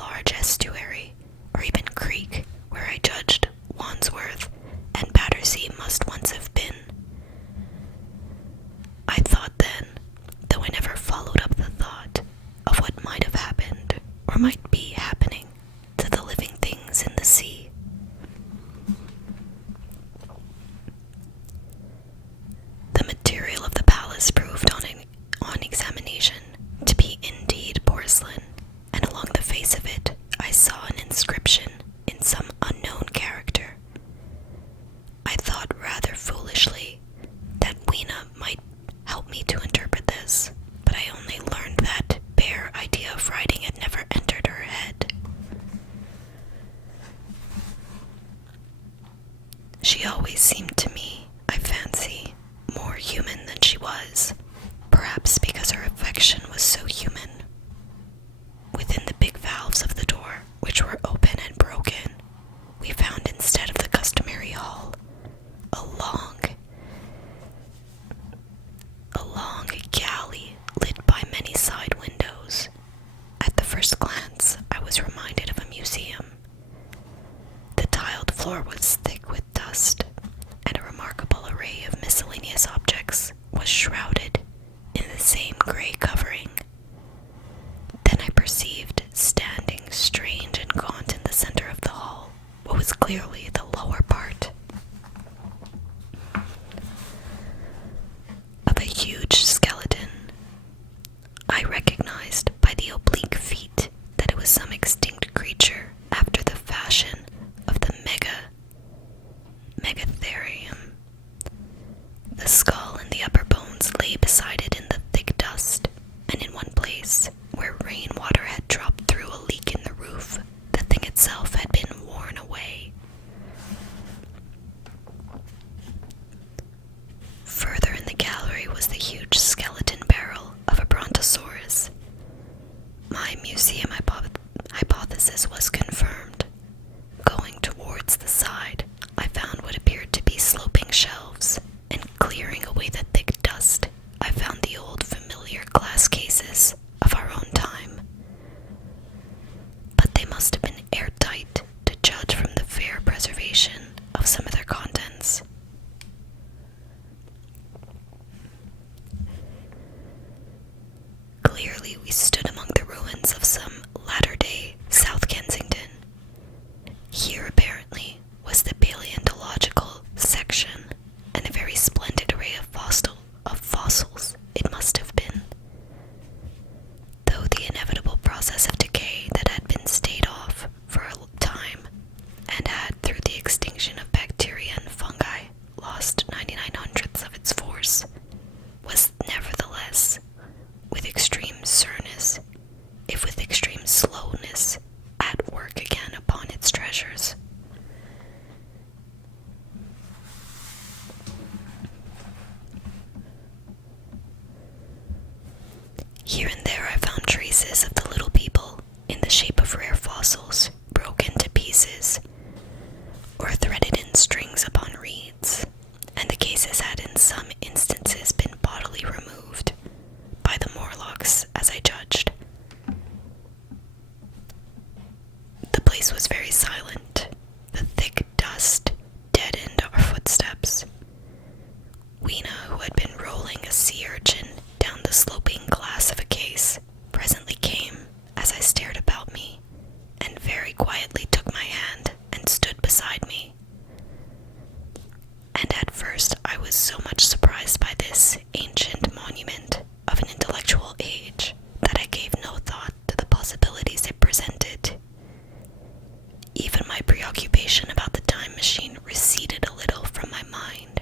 large estuary, or even creek, where I judged Wandsworth and Battersea must once have been. I thought then, though I never followed up the thought, of what might have happened, or might be happening, to the living things in the sea. The material of the palace proved on examination to be indeed porcelain, and along the face of it I saw an inscription in some unknown character. I thought rather foolishly that Weena might help me to interpret this, but I only learned that bare idea of writing had never entered her head. She always seemed to me, I fancy, more human than she was, perhaps because her affection was so human. Within the big valves of the door, which were open and broken, we found instead of the customary hall, a long galley lit by many side windows. At the first glance, I was reminded of a museum. The tiled floor was thick with dust, and a remarkable array of miscellaneous objects was shrouded in the same gray covering. Then I perceived, standing strange and gaunt in the center of the hall, what was clearly the lower part of a huge skeleton. I recognized by the oblique feet that it was some extinct creature after the fashion of the Megatherium. The skull and the upper bones lay beside it in the thick dust, and in one place, where rainwater had dropped through a leak in the roof, the thing itself had been worn away. Further in the gallery was the huge skeleton barrel of a brontosaurus. My museum hypothesis was confirmed. Going towards the side, I found what appeared to be sloping shelves, and clearing away the thick dust, I found the old familiar glass cases of our own time. But they must have been airtight, to judge from the fair preservation of some of their contents. Clearly we stood among the ruins of some latter-day South Kensington. Here apparently was the paleontological section, and a very splendid array of fossils it must have been. Though the inevitable process of decay that had been staved off for a time, and had through the extinction of bacteria and fungi lost 99/100ths of its force, was nevertheless, with extreme sureness, if with extreme slowness, at work again upon its treasures. Here and there I found traces of the little people, in the shape of rare fossils, broken to pieces, or threaded in strings upon reeds, and the cases had in some instances been bodily removed, by the Morlocks, as I judged. The place was very silent. The thick dust deadened our footsteps. Weena, who had been rolling a sea urchin down the sloping glass of a case, presently came, as I stared about me, and very quietly took my hand and stood beside me. And at first I was so much surprised by this ancient monument of an intellectual age that I gave no thought to the possibilities it presented. Even my preoccupation about the time machine receded a little from my mind.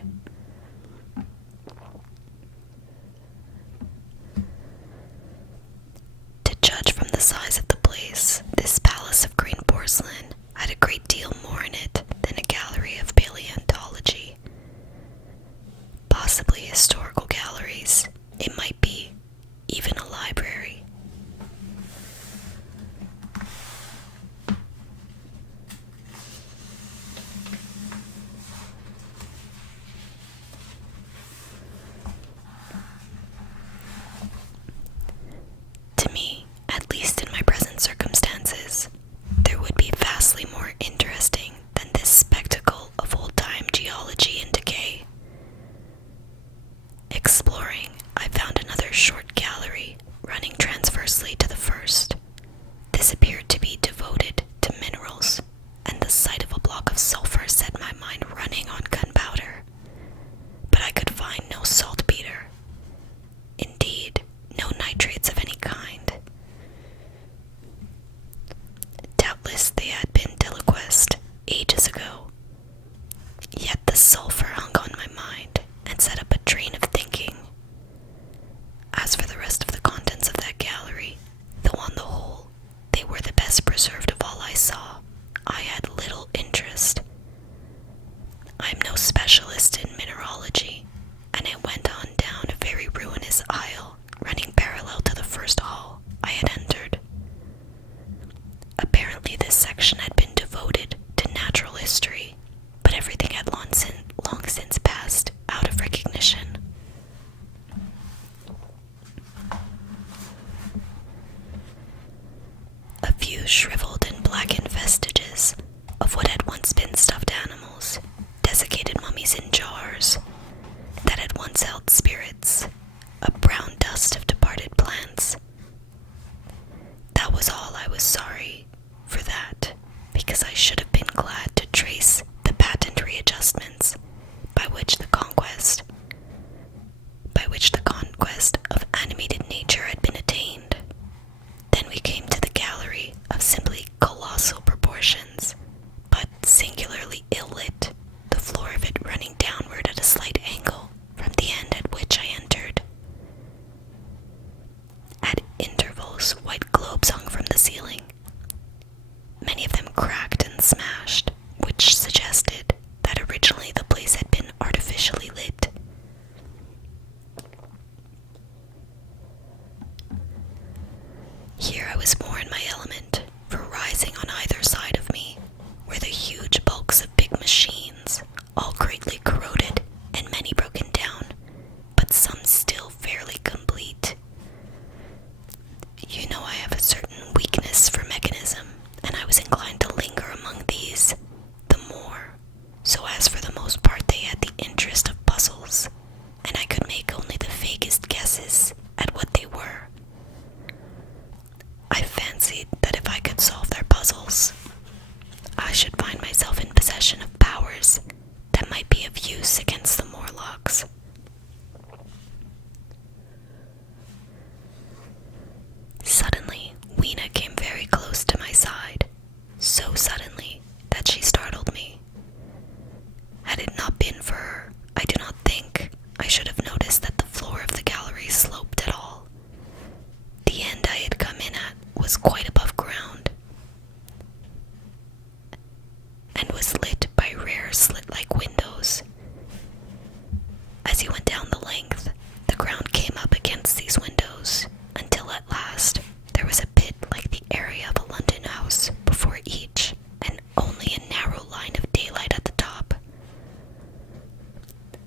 To judge from the size of the place, this palace of green porcelain had a great deal more in it than a gallery of paleontology. Possibly historical galleries, it might be even a library. To me, at least in my present circumstances, this section had been devoted to natural history, but everything had long since passed out of recognition. A few shriveled and blackened vestiges of what had once been stuffed animals, desiccated mummies in jars that had once held spirits, a brown dust of departed plants. That was all. I was sorry for that, because I should have been glad to trace the patent readjustments by which the conquest of animated nature had been attained. Then we came to the gallery of simply colossal proportions, but singularly ill-lit, the floor of it running downward at a slight angle from the end at which I entered. At intervals, white globes hung from the ceiling, many of them cracked and smashed, which suggested that originally the place had been artificially lit. Here I was more in my element, for rising on either side of me were the huge bulks of big machines, all greatly corroded and many broken down, but some still fairly complete. You know I have a certain weakness for mechanism, and I was inclined to linger among these the more, so as for the most part they had the interest of puzzles, and I could make only the vaguest guesses at what they were. I fancied that if I could solve their puzzles, I should find myself in possession of powers that might be of use against the Morlocks. Suddenly, Weena came very close to my side, so suddenly that she startled me. Had it not been for her, I do not think I should have noticed that the floor of the gallery sloped at all. The end I had come in at was quite above ground, and was lit by rare slit-like windows. As you went down the length, the ground came up against these windows, until at last there was a pit like the area of a London house before each, and only a narrow line of daylight at the top.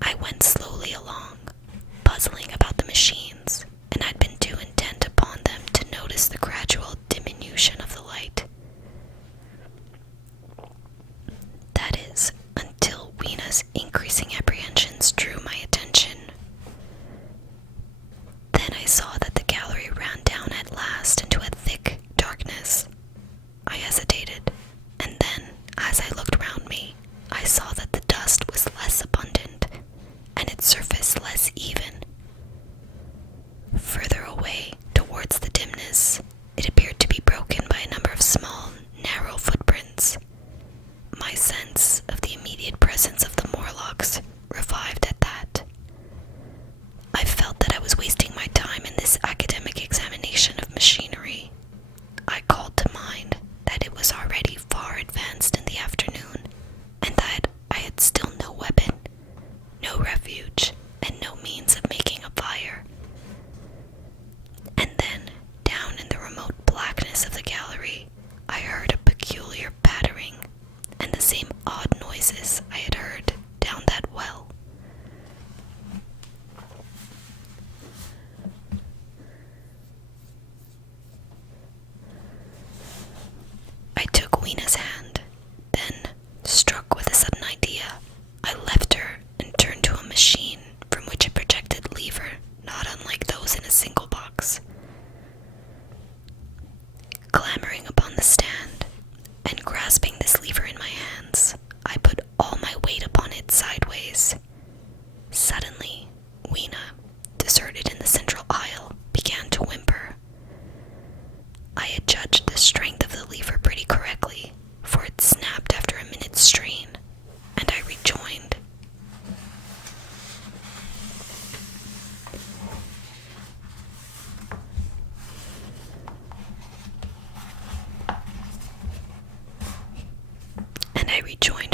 I went slowly along, puzzling about the machines, and I'd been too intent upon them to notice the gradual diminution of the light. That is, until Weena's increasing apprehensions drew my attention. Then I saw that the gallery ran down at last into a thick darkness. I hesitated, and then, as I looked round me, I saw that the dust was less abundant, and its surface less even. Further away, towards the dimness, it appeared to be broken by a number of small, narrow footprints. My sense of the immediate presence of the Morlocks revived at that. I felt that I was wasting my time in this academic examination of machinery. I called to mind that it was already far advanced in the afternoon, and that I had still no weapon, no refuge, and no means of making a fire. And then, down in the remote blackness of the gallery, I heard a peculiar pattering, and the same odd noises I had heard down that well. I took Weena's hand, then, struck with a sudden idea, I left her and turned to a machine from which a projected lever not unlike those in a single box. Clambering upon the stand, and grasping this lever in my hands, I put all my weight upon it sideways. Suddenly, Weena, deserted in the central aisle, began to whimper. I had judged the strength of the lever pretty correctly, for it snapped after a minute's strain, and I rejoined.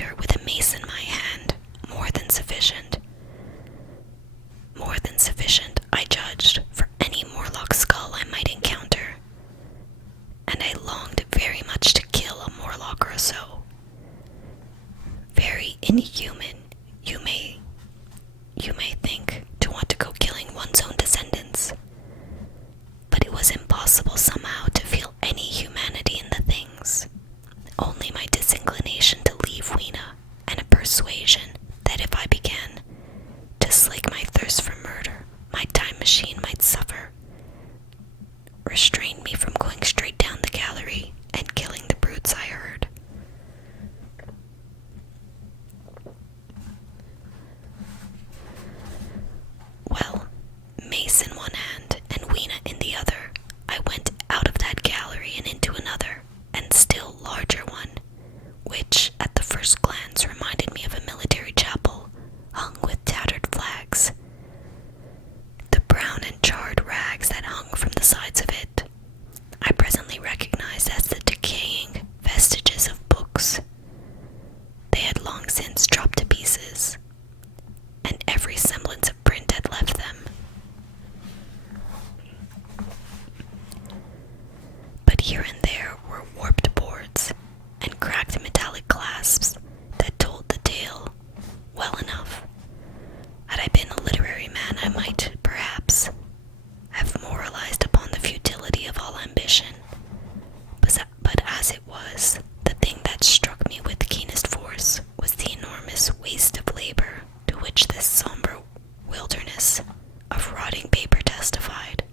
Her with a mace in my hand, more than sufficient. More than sufficient, I judged, for any Morlock skull I might encounter. And I longed very much to kill a inhuman, you may think, to want to go killing one's own descendants. But it was impossible somehow to feel any humanity in the things. Only my disinclination to leave Weena, and a persuasion that if I began to slake my thirst for murder, my time machine might suffer, restrained me from going straight down the gallery and killing the brutes I heard. Well, mace in one hand and Weena in the other, I went out of that gallery and into another, and still larger one, which at the first glance reminded me of a military chapel hung with tattered flags. The brown and charred rags that hung from the sides of it I presently recognized as the decaying vestiges of books. They had long since dropped to pieces, and every semblance of print had left them. But here and there were warped boards and cracked metallic clasps that told the tale well enough. Had I been a literary man, I might, perhaps, have moralized upon the futility of all ambition. But as it was, the thing that struck me with keenest force was the enormous waste of labor to which this somber wilderness of rotting paper testified.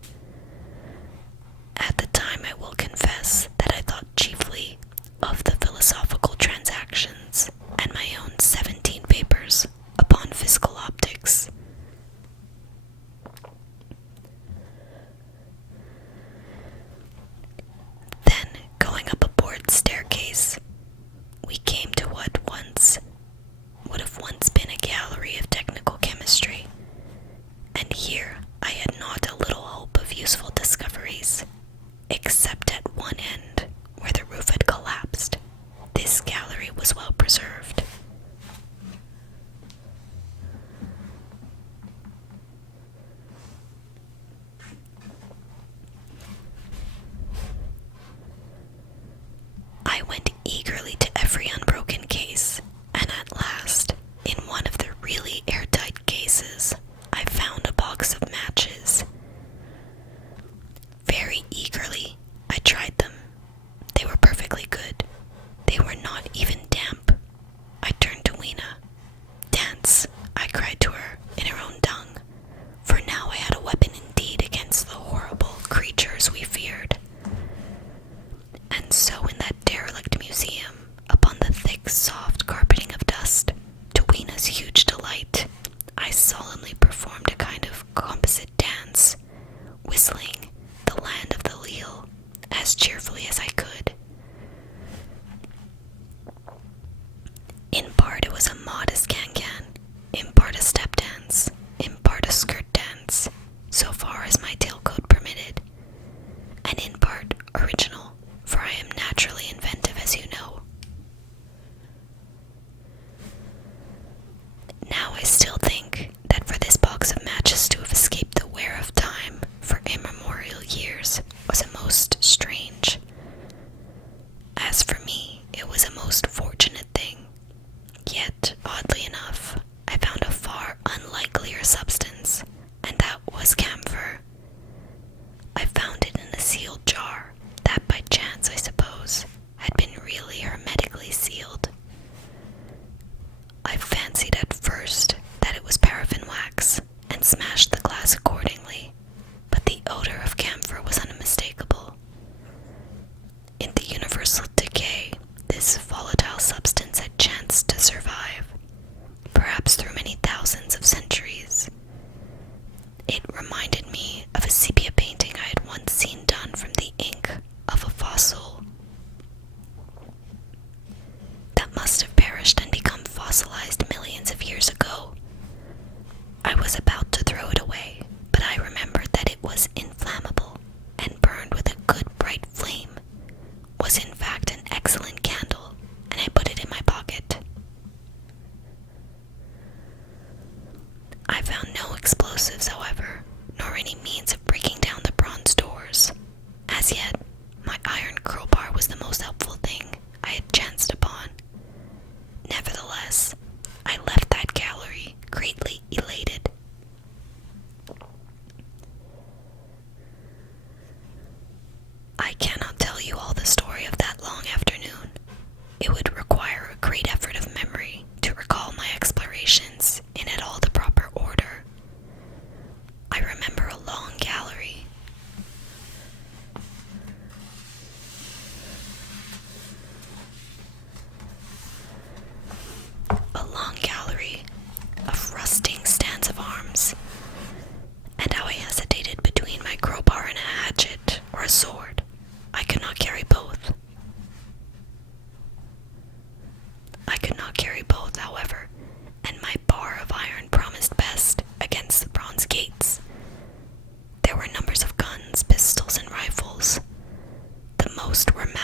At the time, I will confess that I thought chiefly of the philosophical transactions and my own 17 papers upon fiscal optics. Then, going up a board staircase, we came to what would have once been a gallery of technical chemistry, and here I had not a little hope of useful discoveries, except at one end, where the roof had collapsed. This gallery was well preserved. I went eagerly to every unbroken case, and at last, in one of the really airtight cases, I found a box of matches. Very eagerly, I tried them. They were perfectly good. They were not even damp. I turned to Weena. "Dance," I cried to her in her own tongue, for now I had a weapon indeed against the horrible creatures we feared. And so in that derelict museum, upon the thick, soft carpeting of dust, to Weena's huge delight, I solemnly performed a kind of composite dance, whistling "The Land of the Leal" as cheerfully as I could. In part it was a modest can-can, in part a step dance, in part a skirt dance, so far as my tailcoat permitted, and in part original, for I am naturally inventive, as you know. Now I still think that for this box of matches to have escaped the wear of time for immemorial years was a most strange. As for me, it was a most fortunate thing. Yet, oddly enough, I found a far unlikelier substance, and that was camphor. I found it in a sealed jar that, by chance, I suppose, had been really hermetically sealed. I fancied at first that it was paraffin wax, and smashed the glass accordingly, but the odor of camphor was unmistakable. In the universal decay, this volatile substance had chanced to survive, perhaps through many thousands of centuries. It reminded me of a sepia painting I had once seen done from the ink of a fossil that must have perished and become fossilized millions of years ago. I was about to throw it away, but I remembered that it was inflammable and burned with a good bright flame, was in fact an excellent candle, and I put it in my pocket. I found no explosives, however, nor any means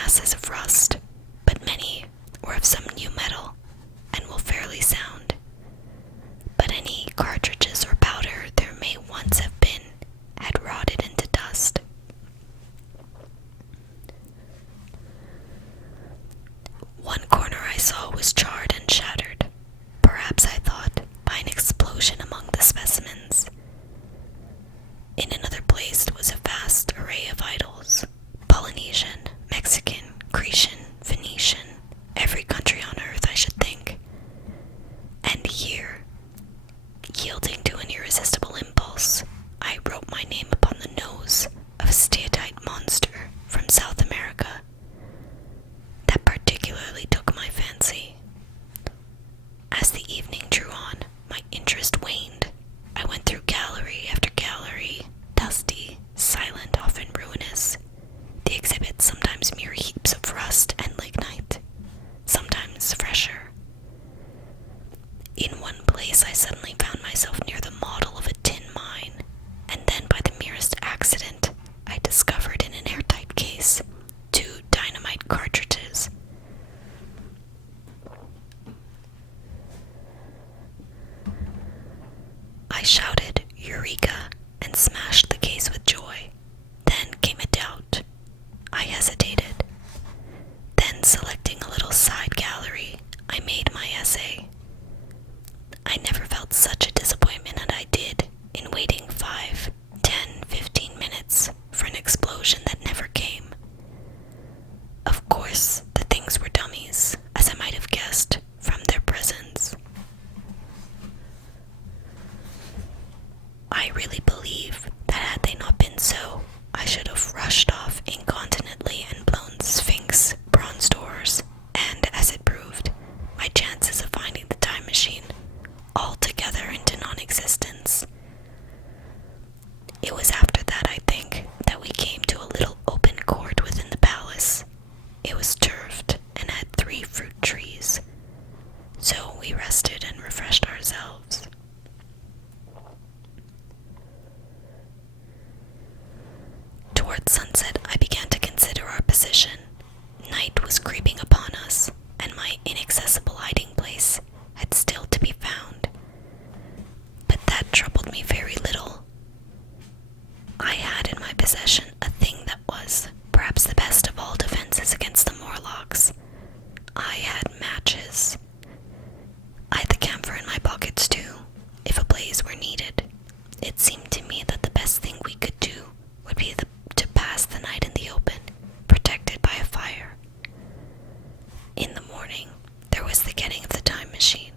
masses of rust, but many were of some new metal and will fairly sound. But any cartridges or powder there may once have been had rotted into dust. One corner I saw was charred and shattered, perhaps, I thought, by an explosion among the specimens. In another place was a vast array of idols, Polynesian, Mexican, Grecian, Phoenician, every country on earth, I should think. And here, yielding to an irresistible impulse, I wrote my name upon the nose of a steatite monster from South America. That particularly took my fancy. As the evening drew on, my interest waned. I went through gallery after gallery, dusty, silent, often ruinous. The exhibits sometimes mere heaps of rust and lignite, sometimes fresher. In one place I suddenly found myself near the model of a tin mine, and then by the merest accident I discovered in an airtight case 2 dynamite cartridges. I shouted "Eureka!" and smashed the case with joy. Then came a doubt. I hesitated. Then, selecting a little side gallery, I made my essay. I never felt such a disappointment as I did in waiting 5, 10, 15 minutes for an explosion that never came. Of course, the things were dummies, as I might have guessed from their presence. I really believe that had they not been so, I should have rushed off incontinently and blown Sphinx bronze doors, and, as it proved, my chances of finding the time machine altogether into non-existence. It was after that, I think, that we came to a little open court within the palace. It was turfed and had 3 fruit trees, so we rested and refreshed ourselves. Towards sunset, I began to consider our position. Night was creeping upon us, and my inaccessible hiding place had still to be found. But that troubled me very little. I had in my possession a thing that was, perhaps, the best of all defenses against the Morlocks. I had matches. I had the camphor in my pockets too, if a blaze were needed. It seemed to me that the best thing we could do would be to pass the night in the open, protected by a fire. In the morning, there was the getting of the time machine.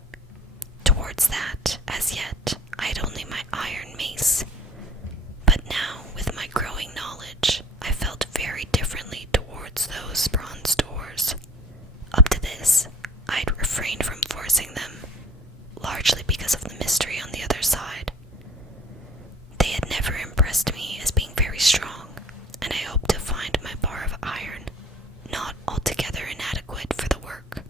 Towards that, as yet, I had only my iron mace. But now, with my growing knowledge, I felt very differently towards those bronze doors. Up to this, I had refrained from forcing them, largely because of the mystery on the other side. They had never impressed me as being very strong, and I hoped to find my bar of iron not altogether inadequate for the work.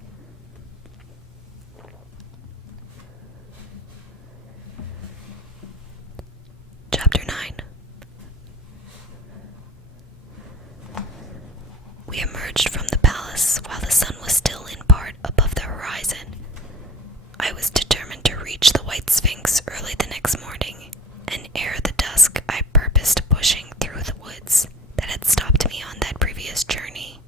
Chapter 9. We emerged from the palace while the sun was still in part above the horizon. I was determined to reach the White Sphinx early the next morning, and ere the dusk I purposed pushing through the woods that had stopped me on that previous journey.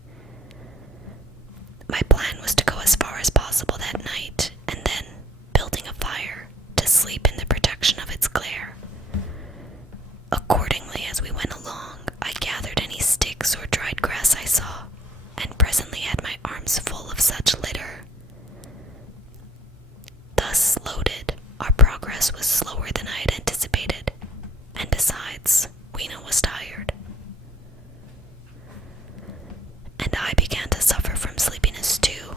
My plan was to go as far as possible that night, and then, building a fire, to sleep in the protection of its glare. Accordingly, as we went along, I gathered any sticks or dried grass I saw, and presently had my arms full of such litter. Thus loaded, our progress was slower than I had anticipated, and besides, Weena was tired. And I began to suffer from sleepiness too,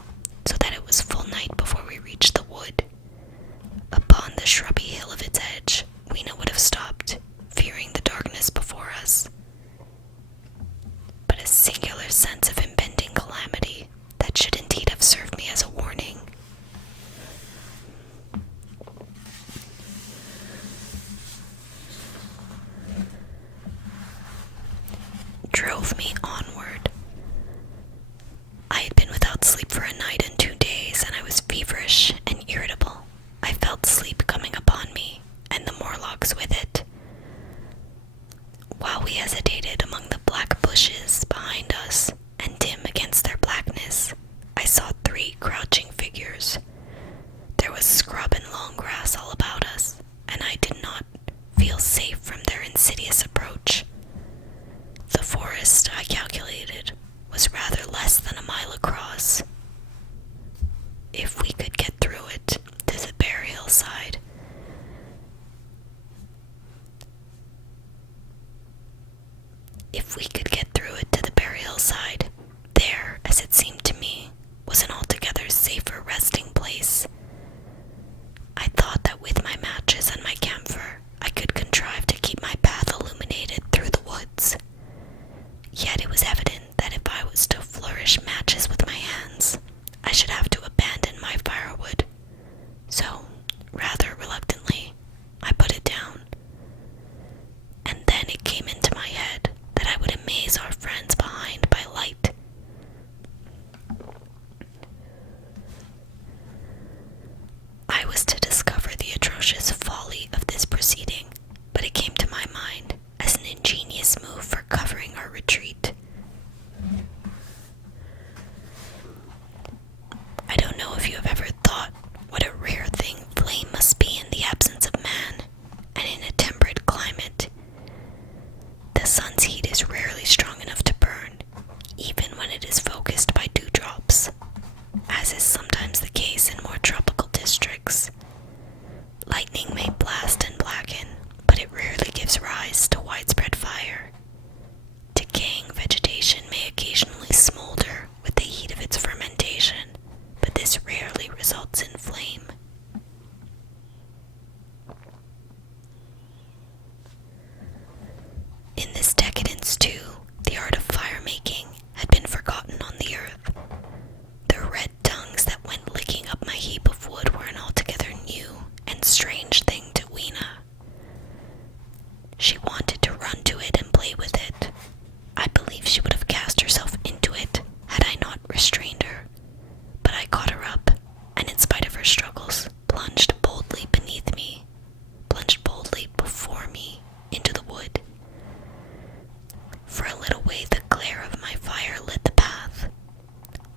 less than a mile across. If we could get through it to the burial side, there, as it seemed to me, was an altogether safer resting place. I thought that with my matches and my camphor, I could contrive to keep my path illuminated through the woods. Yet it was evident that if I was to flourish matches with my hands, I should have to abandon my firewood. So, rather reluctantly, I put it down. And then it came into my head that I would amaze our friends behind by light. I was to discover the atrocious folly of this proceeding, but it came to my mind as an ingenious move for covering our retreat. I don't know if you have ever thought what a rare thing flame must be in the absence of man, and in a temperate climate. The sun's heat is rarely strong enough to burn, even when it is focused by dewdrops, as is sometimes the case in more tropical districts. Lightning may blast and blacken, but it rarely gives rise to widespread fire. Decaying vegetation may occasionally smolder with the heat of its fermentation, but this rarely results in flame. In this decadence, too, the art of fire-making had been forgotten on the earth. The red tongues that went licking up my heap of wood were an altogether new and strange thing to Weena. She wanted to run to it and play with it. I believe she would have cast herself into it had I not restrained her. But I caught her up, and in spite of her struggles, plunged boldly before me, into the wood. For a little way the glare of my fire lit the path.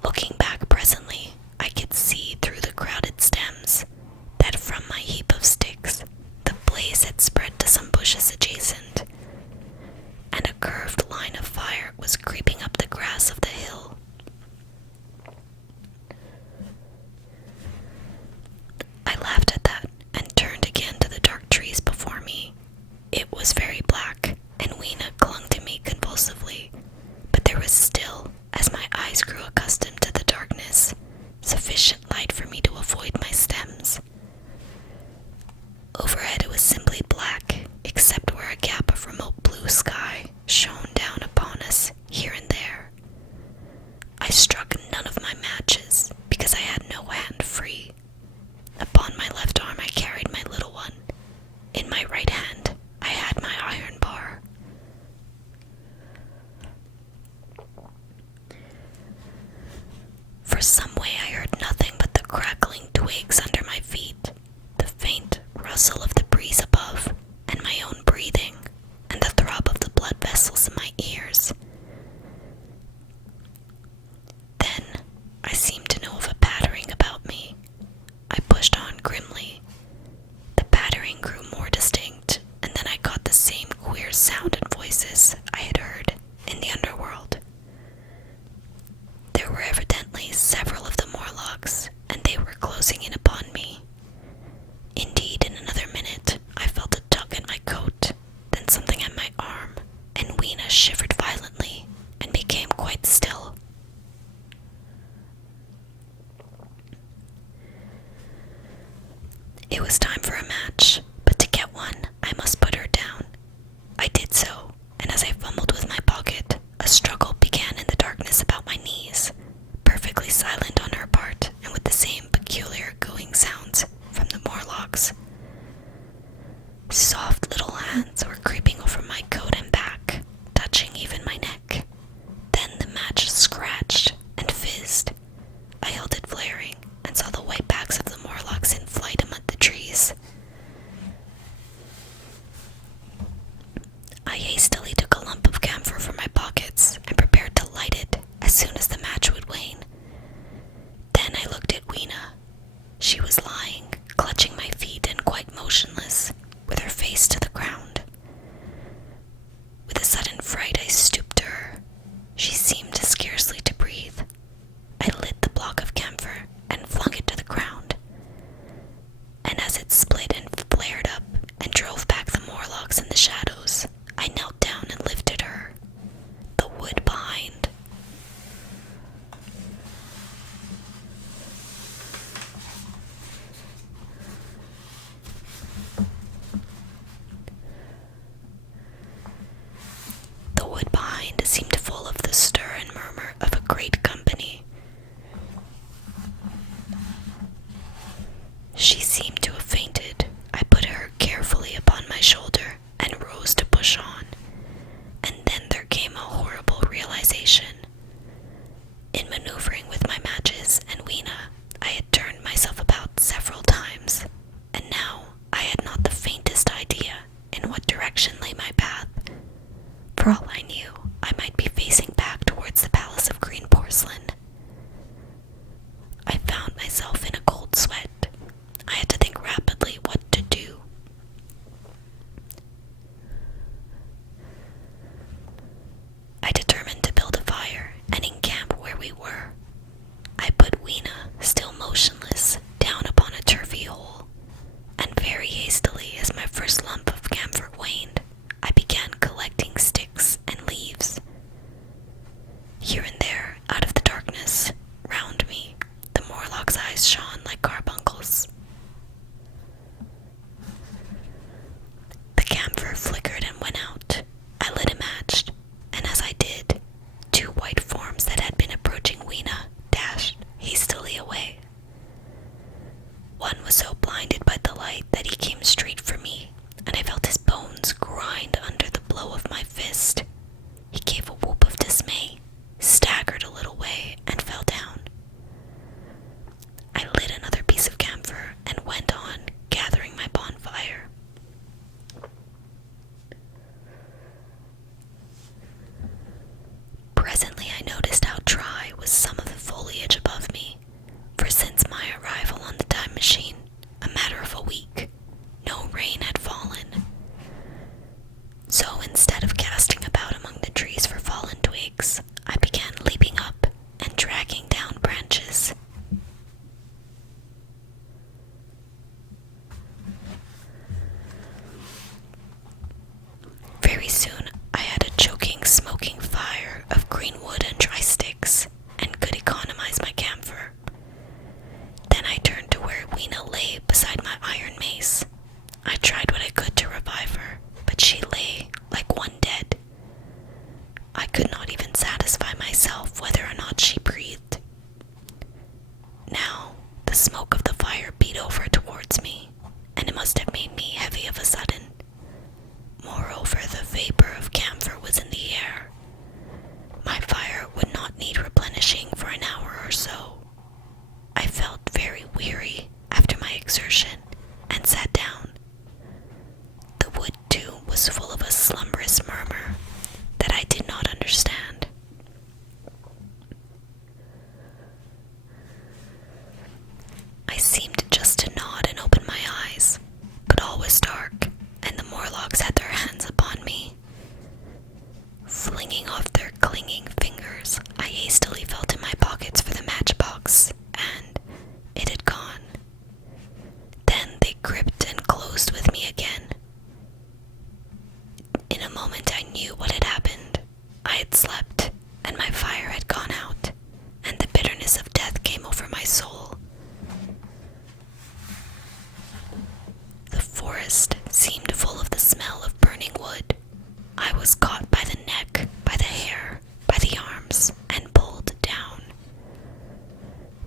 Looking back presently, I could see through the crowded stems that from my heap of sticks, the blaze had spread to some bushes adjacent, and a curved line of fire was creeping up the grass of the hill. I laughed at that and turned again to the dark trees before me. It was very black, and Weena clung to me convulsively, but there was still, as my eyes grew accustomed to the darkness, sufficient light for me to avoid my stems. Overhead it was simply black, except where a gap of remote blue sky shone down upon us here and there. I struck none of my matches, because I had no hand free. Upon my left arm I carried my little one. In my right hand I had my iron bar. For some way I heard nothing but the crackling twigs under my feet, the faint rustle of the breeze above, and my own breathing, and the throb of the blood vessels in my ears. Then I seemed to know of a pattering about me. I pushed on grimly. The pattering grew more distinct, and then I caught the same queer sound and voices I had heard in the underworld. There were evidently several of the Morlocks, and they were closing in upon me. Indeed, in another minute, I felt a tug at my coat, then something at my arm, and Weena shivered violently and became quite still. It was time for a match, but to get one, I must put her down. I did so, and as I fumbled with my pocket, a struggle began in the darkness about my knees, perfectly silent on her part, and with the same peculiar cooing sounds from the Morlocks. Soft little hands were creeping over my coat and back, touching even my neck. Then the match scratched and fizzed. I held it flaring, and saw the white backs of the Morlocks in flight among the trees.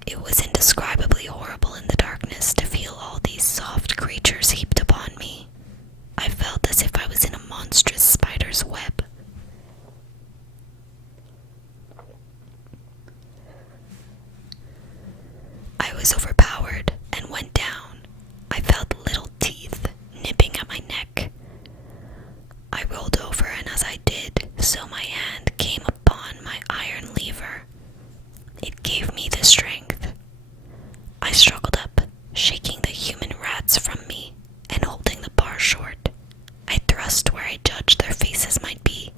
It was indescribably horrible in the darkness to feel all these soft creatures heaped upon me. I felt as if I was in a monstrous spider's web. I was overpowered and went down. I felt little teeth nipping at my neck. I rolled over, and as I did so, my hand came upon my iron lever. It gave me the strength. I struggled up, shaking the human rats from me and holding the bar short. I thrust where I judged their faces might be.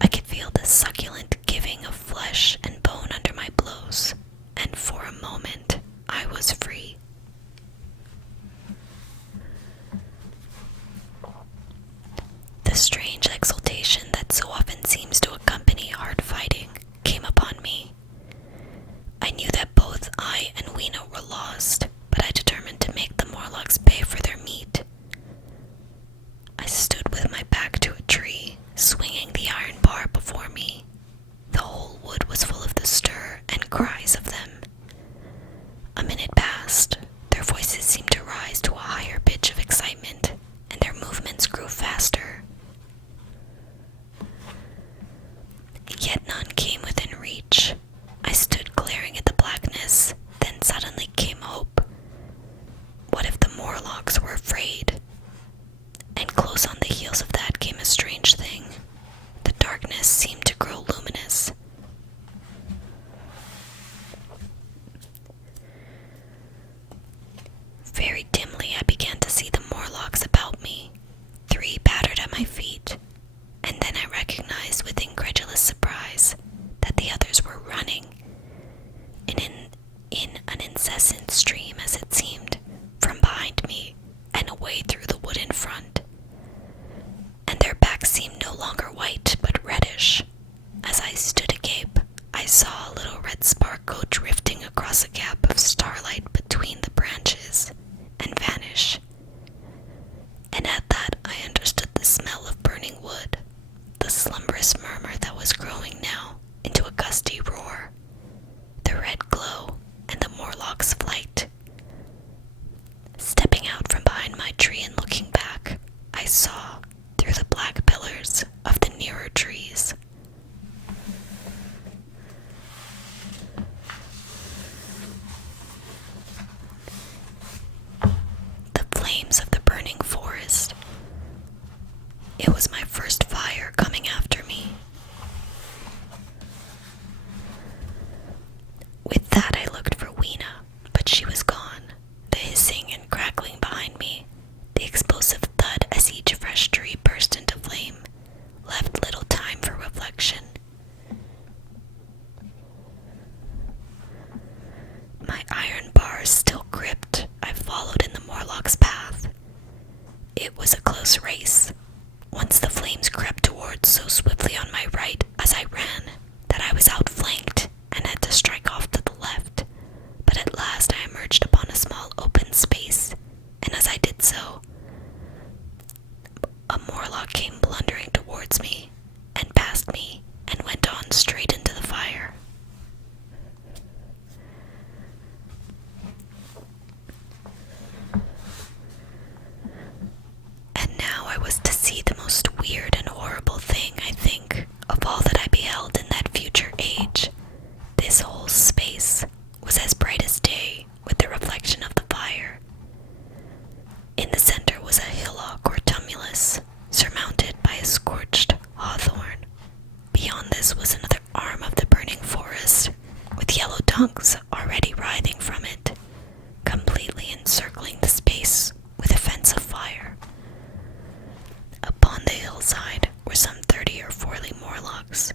I could feel the succulent giving of flesh and bone under my blows, and for a moment I was free. The strange exultation that so often seems to accompany hard fighting came upon me. I knew that both I and Weena were lost, but I determined to make the Morlocks pay for their meat. I stood with my back to a tree, swinging the iron bar before me. The whole wood was full of the stir and cries of them. A minute passed. Their voices seemed to rise to a higher pitch of excitement, and their movements grew faster. Yet none came within reach. I stood glaring at the blackness, then suddenly came hope. What if the Morlocks were afraid? And close on the heels of that came a strange thing. The darkness seemed to grow luminous. Very dimly I began to see the Morlocks about me. 3 battered at my feet, and then I recognized with incredulous surprise that the others were running in an incessant stream, as it seemed, from behind me and away through the wood in front. And their backs seemed no longer white but reddish. As I stood agape, I saw a little red spark go drifting across a gap of starlight between the branches and vanish. And at that I understood the smell of burning wood, the slumberous murmur that was growing now into a gusty roar, the red glow, and the Morlock's flight. Stepping out from behind my tree and looking back, I saw, through the black pillars of the nearer trees, the flames of the burning forest. It was my first fire coming after me. With that I looked for Weena, but she was gone. The hissing and crackling behind me, the explosive thud as each fresh tree burst into flame, left little time for reflection. My iron bars still gripped, I followed in the Morlock's path. It was a close race. Once the flames crept towards so swiftly on my right as I ran that I was outflanked and had to strike off to the left. But at last I emerged upon a small open space, and as I did so, a Morlock came blundering towards me and past me and went on straight into the fire. And now I was to see the most weird and horrible thing, I think, of all that I beheld in that future age. This whole space was as bright as day with the reflection of the fire. In the center was a hillock or tumulus, surmounted by a scorched hawthorn. Beyond this was another arm of the burning forest, with yellow tongues already writhing from it, completely encircling the space with a fence of fire. Upon the hillside were some 30 or 40 Morlocks,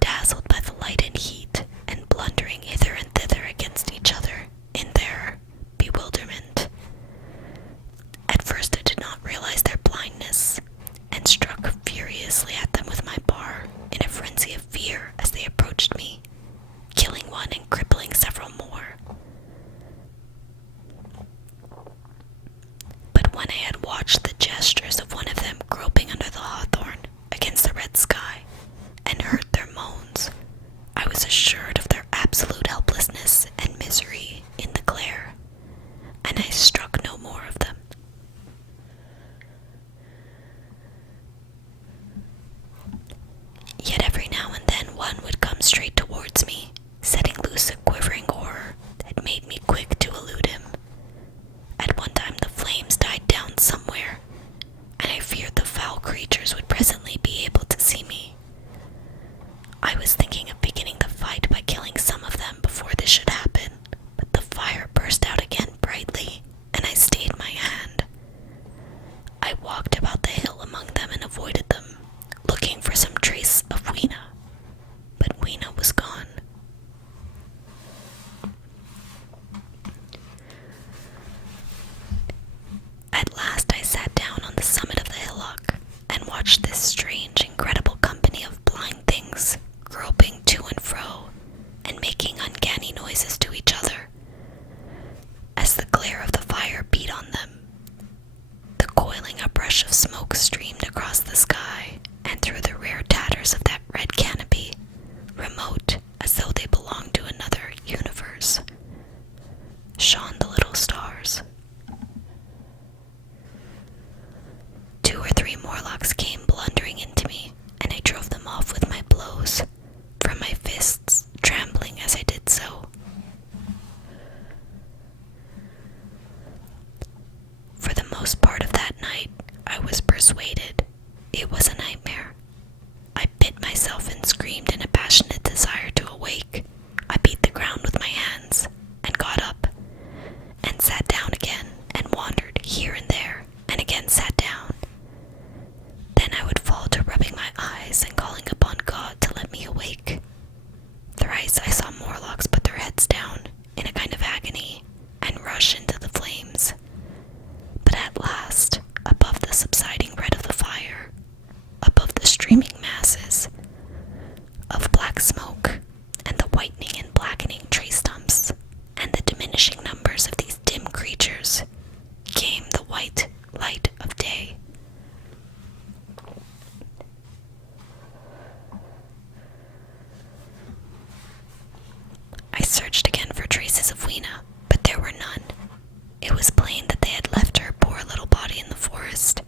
dazzled by the light and heat, and blundering hither and thither against each other in their bewilderment. At first I did not realize their blindness, and struck furiously at them with my bar in a frenzy of fear as they approached me, killing one and crippling several shone the little stars. 2 or 3 Morlocks came blundering into me, and I drove them off with my blows, from my fists trembling as I did so. For the most part of that night, I was persuaded it was a nightmare. I bit myself and screamed in a passionate desire to awake. I beat the ground with my hands, and got up, and sat down again, and wandered here and there, and again sat down. Then I would fall to rubbing my eyes and calling upon God to let me awake. Thrice I saw Morlocks put their heads down, in a kind of agony, and rush into the flames. But at last, above the subsiding red of the fire, above the streaming masses of black smoke, and the whitening and blackening tree stumps, and the diminishing numbers of these dim creatures, came the white light of day. I searched again for traces of Weena, but there were none. It was plain that they had left her poor little body in the forest.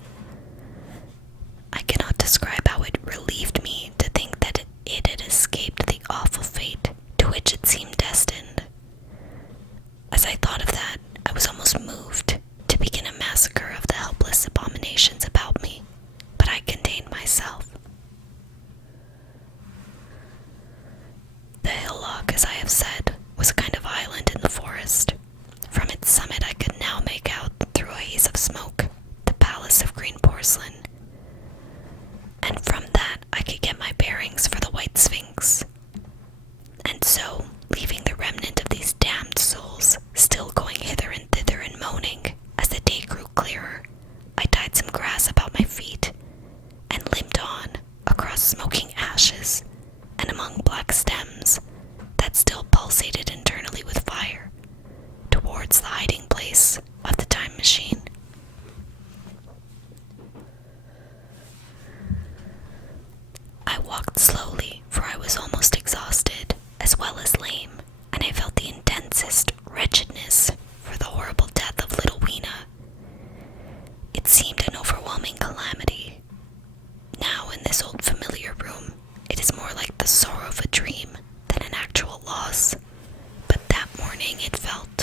I cannot describe how it relieved me to think that it had escaped the awful fate to which it seemed destined. As I thought of that, I was almost moved to begin a massacre of the helpless abominations about me, but I contained myself. The hillock, as I have said, was a kind of island in the forest. From its summit I could now make out, through a haze of smoke, the palace of green porcelain, and from that I could get my bearings for the White Sphinx. And so, leaving the remnant of these damned souls still going hither and thither and moaning, as the day grew clearer, I tied some grass about my feet, and limped on, across smoking ashes, and among black stems that still pulsated internally with fire, towards the hiding place of the time machine. I walked slowly, for I was almost exhausted, as well as lame, and I felt the intensest wretchedness for the horrible death of little Weena. It seemed an overwhelming calamity. Now, in this old familiar room, it is more like the sorrow of a dream than an actual loss, but that morning it felt